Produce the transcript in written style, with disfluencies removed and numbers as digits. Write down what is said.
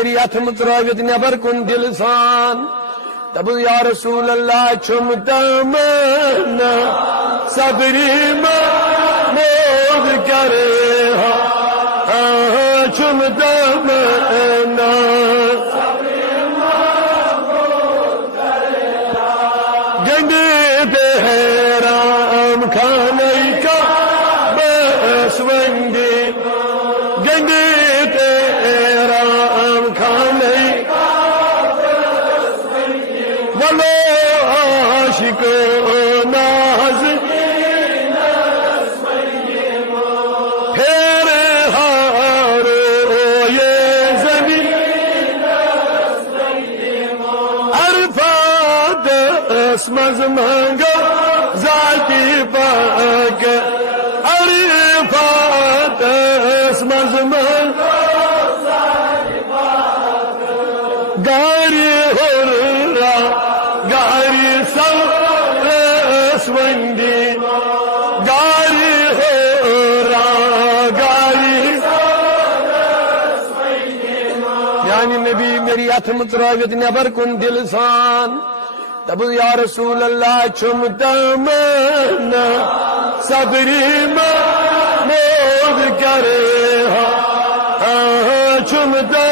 میری ہاتھ متراوت نبر کن دل سان تب یا رسول اللہ چمتا منا صبری محمود کرے چمتا منا گنڈے پہ حیرام کھانے کا بس ونگے گنڈے پہ حیرام کھانے ولو عاشق ناز پھر ہارو یہ زمین عرفات اسمز مانگا ذاتی پاک عرفات اسمز مانگا گاری ہررا گاری سورس وندی گاری ہررا گاری یعنی نبی میری ہاتھ متراوت نبر کن دل سان تب یا رسول اللہ چمتا منا صبری محمود کرے چمتا